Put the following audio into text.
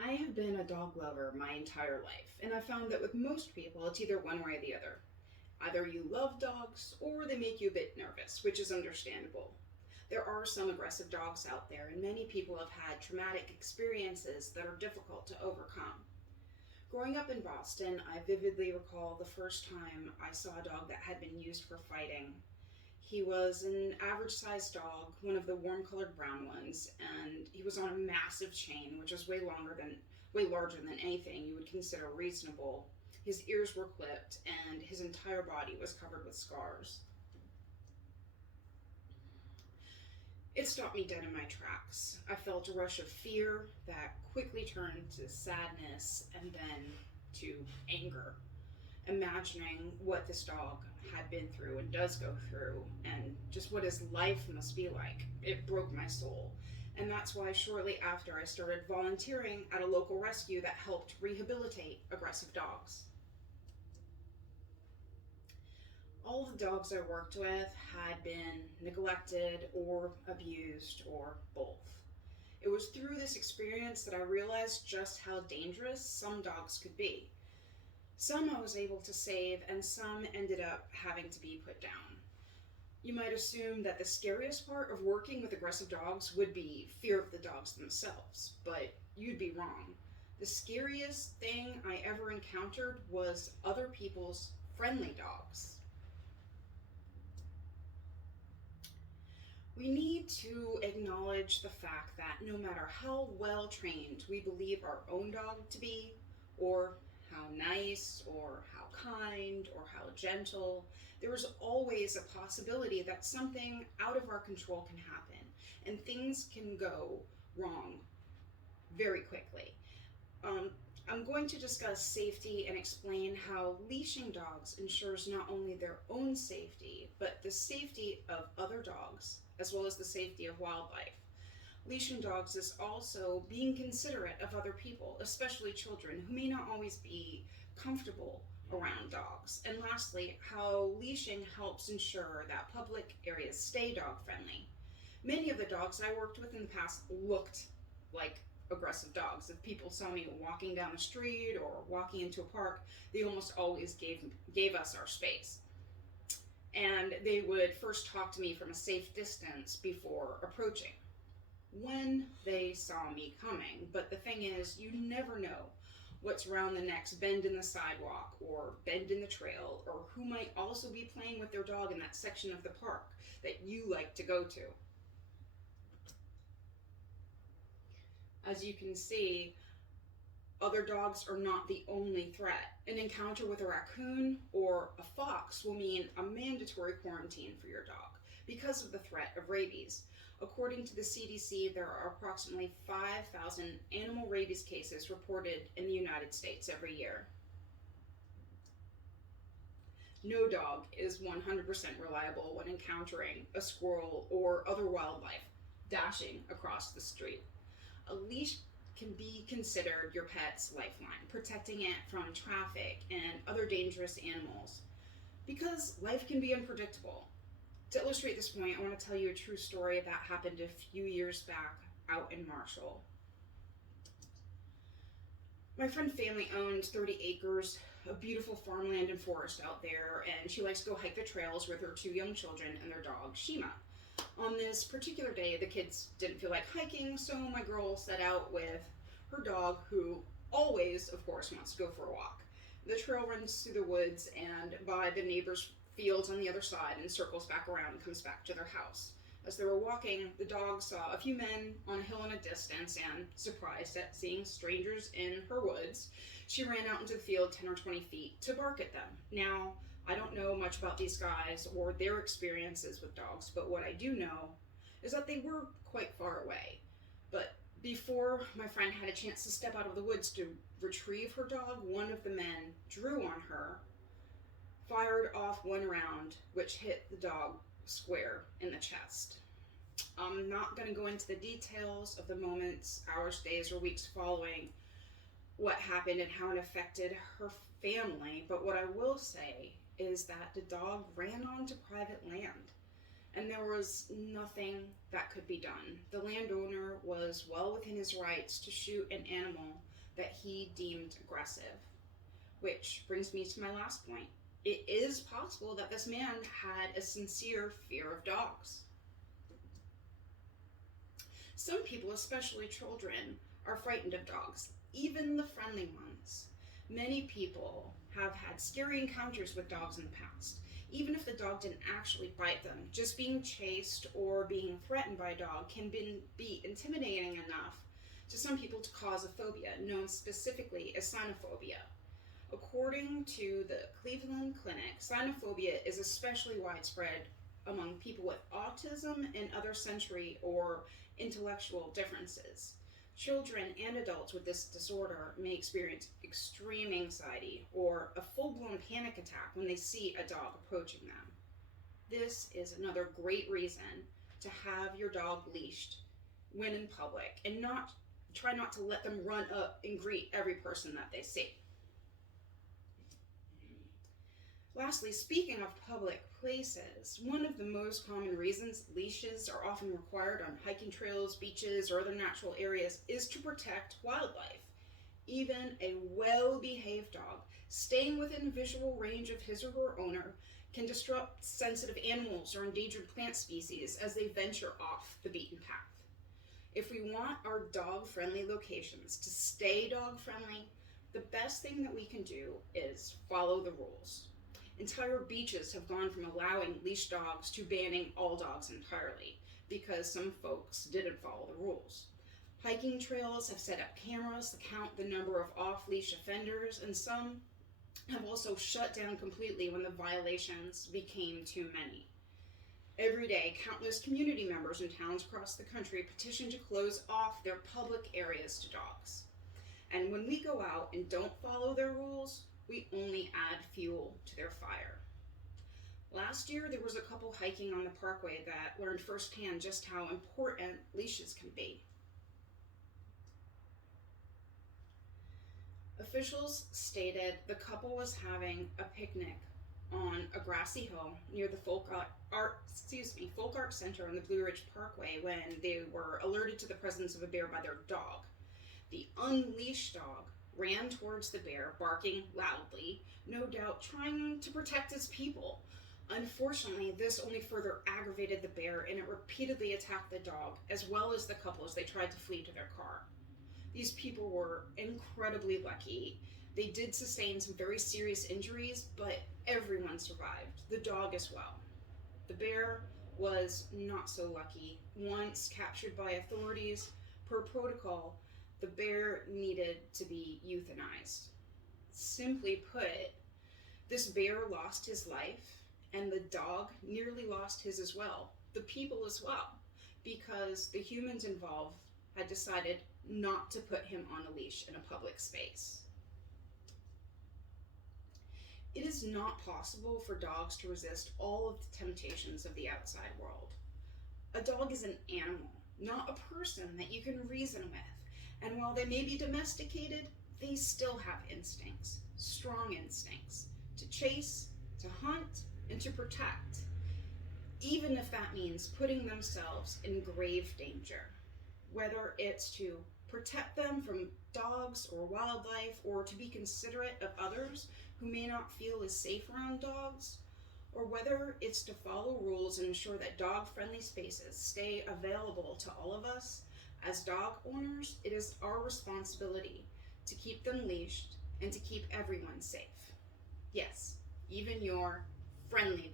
I have been a dog lover my entire life, and I found that with most people, it's either one way or the other. Either you love dogs or they make you a bit nervous, which is understandable. There are some aggressive dogs out there, and many people have had traumatic experiences that are difficult to overcome. Growing up in Boston, I vividly recall the first time I saw a dog that had been used for fighting. He was an average sized dog, one of the warm colored brown ones, and he was on a massive chain, which was way larger than anything you would consider reasonable. His ears were clipped, and his entire body was covered with scars. It stopped me dead in my tracks. I felt a rush of fear that quickly turned to sadness and then to anger, imagining what this dog had been through and does go through, and just what his life must be like. It broke my soul. And that's why shortly after I started volunteering at a local rescue that helped rehabilitate aggressive dogs. All the dogs I worked with had been neglected or abused or both. It was through this experience that I realized just how dangerous some dogs could be. Some I was able to save, and some ended up having to be put down. You might assume that the scariest part of working with aggressive dogs would be fear of the dogs themselves, but you'd be wrong. The scariest thing I ever encountered was other people's friendly dogs. We need to acknowledge the fact that no matter how well trained we believe our own dog to be, or how nice, or how kind, or how gentle, there is always a possibility that something out of our control can happen, and things can go wrong very quickly. Um, I'm going to discuss safety and explain how leashing dogs ensures not only their own safety, but the safety of other dogs, as well as the safety of wildlife. Leashing dogs is also being considerate of other people, especially children who may not always be comfortable around dogs. And lastly, how leashing helps ensure that public areas stay dog friendly. Many of the dogs I worked with in the past looked like aggressive dogs. If people saw me walking down the street or walking into a park, they almost always gave us our space. And they would first talk to me from a safe distance before approaching when they saw me coming. But the thing is, you never know what's around the next bend in the sidewalk or bend in the trail, or who might also be playing with their dog in that section of the park that you like to go to. As you can see, other dogs are not the only threat. An encounter with a raccoon or a fox will mean a mandatory quarantine for your dog because of the threat of rabies. According to the CDC, there are approximately 5,000 animal rabies cases reported in the United States every year. No dog is 100% reliable when encountering a squirrel or other wildlife dashing across the street. A leash can be considered your pet's lifeline, protecting it from traffic and other dangerous animals, because life can be unpredictable. To illustrate this point, I want to tell you a true story that happened a few years back out in Marshall. My friend family owned 30 acres of beautiful farmland and forest out there, and she likes to go hike the trails with her two young children and their dog, Shima. On this particular day, the kids didn't feel like hiking, so my girl set out with her dog, who always, of course, wants to go for a walk. The trail runs through the woods and by the neighbor's fields on the other side and circles back around and comes back to their house. As they were walking, the dog saw a few men on a hill in a distance, and, surprised at seeing strangers in her woods, she ran out into the field 10 or 20 feet to bark at them. Now, I don't know much about these guys or their experiences with dogs, but what I do know is that they were quite far away. But before my friend had a chance to step out of the woods to retrieve her dog, one of the men drew on her, fired off one round, which hit the dog square in the chest. I'm not going to go into the details of the moments, hours, days, or weeks following what happened and how it affected her family, but what I will say is that the dog ran onto private land. and there was nothing that could be done. The landowner was well within his rights to shoot an animal that he deemed aggressive. Which brings me to my last point. It is possible that this man had a sincere fear of dogs. Some people, especially children, are frightened of dogs, even the friendly ones. Many people have had scary encounters with dogs in the past. Even if the dog didn't actually bite them, just being chased or being threatened by a dog can be intimidating enough to some people to cause a phobia, known specifically as cynophobia. According to the Cleveland Clinic, cynophobia is especially widespread among people with autism and other sensory or intellectual differences. Children and adults with this disorder may experience extreme anxiety or a full-blown panic attack when they see a dog approaching them. This is another great reason to have your dog leashed when in public and try not to let them run up and greet every person that they see. Lastly, speaking of public places, one of the most common reasons leashes are often required on hiking trails, beaches, or other natural areas is to protect wildlife. Even a well-behaved dog staying within visual range of his or her owner can disrupt sensitive animals or endangered plant species as they venture off the beaten path. If we want our dog-friendly locations to stay dog-friendly, the best thing that we can do is follow the rules. Entire beaches have gone from allowing leashed dogs to banning all dogs entirely because some folks didn't follow the rules. Hiking trails have set up cameras to count the number of off-leash offenders, and some have also shut down completely when the violations became too many. Every day, countless community members in towns across the country petition to close off their public areas to dogs. And when we go out and don't follow their rules, we only add fuel to their fire. Last year, there was a couple hiking on the parkway that learned firsthand just how important leashes can be. Officials stated the couple was having a picnic on a grassy hill near the Folk Art Center on the Blue Ridge Parkway when they were alerted to the presence of a bear by their dog. The unleashed dog ran towards the bear, barking loudly, no doubt trying to protect its people. Unfortunately, this only further aggravated the bear, and it repeatedly attacked the dog as well as the couple as they tried to flee to their car. These people were incredibly lucky. They did sustain some very serious injuries, but everyone survived, the dog as well. The bear was not so lucky. Once captured by authorities, per protocol, the bear needed to be euthanized. Simply put, this bear lost his life, and the dog nearly lost his as well, the people as well, because the humans involved had decided not to put him on a leash in a public space. It is not possible for dogs to resist all of the temptations of the outside world. A dog is an animal, not a person that you can reason with. And while they may be domesticated, they still have instincts, strong instincts, to chase, to hunt, and to protect, even if that means putting themselves in grave danger. Whether it's to protect them from dogs or wildlife, or to be considerate of others who may not feel as safe around dogs, or whether it's to follow rules and ensure that dog-friendly spaces stay available to all of us. As dog owners, it is our responsibility to keep them leashed and to keep everyone safe. Yes, even your friendly